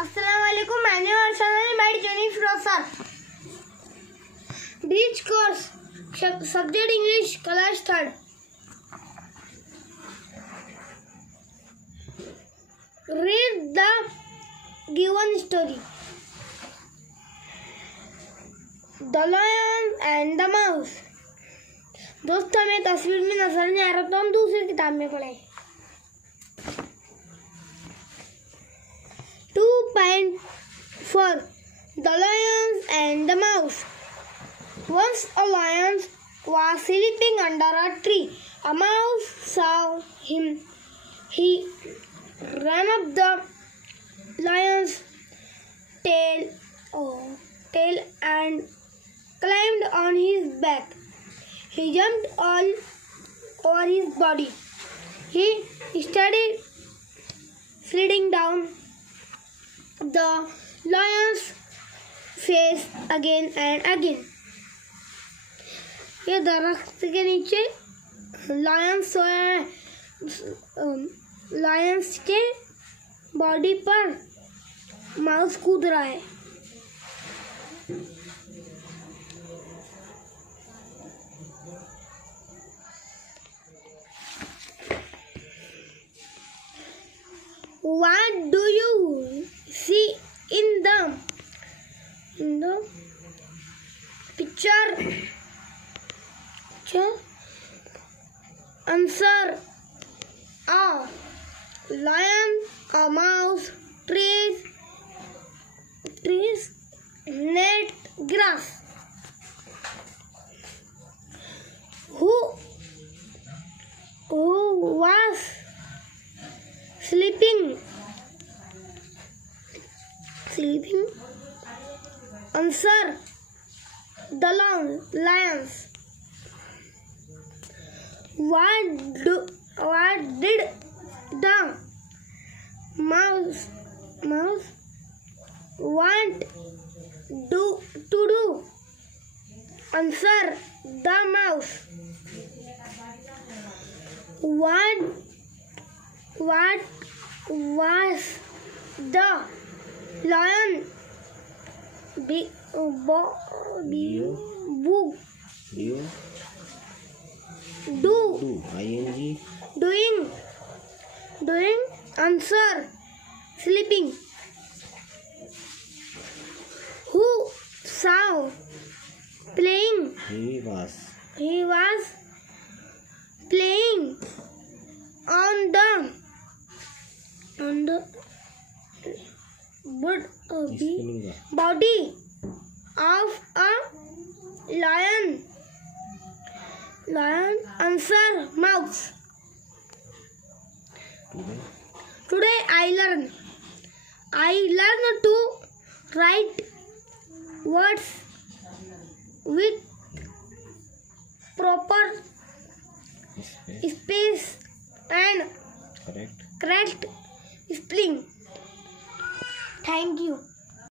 Assalamualaikum. My name is Stnd. My journey firoz. Bridge course. Subject English. Class 3rd. Read the given story. The Lion and the Mouse. दोस्त हमें तस्वीर में नजर नहीं आ रहा तो हम दूसरी किताब में पढ़े. 2.4 The Lion and the Mouse. Once a lion was sleeping under a tree. A mouse saw him. He ran up the lion's tail and climbed on his back. He jumped all over his body. He started sliding down the lion's face again and again. ये दरख्त के नीचे lion सोया है. Lions के body पर mouse कूद रहा है. What do you see in the picture? Answer: a lion, a mouse, trees, net, grass. Who was sleeping? Answer: the lions. What did the mouse want to do? Answer: the mouse. What was the lion doing? Answer: sleeping. Who saw playing? He was playing on the body of a lion. Answer: mouse. Today I learned to write words with proper space and correct spelling. Thank you.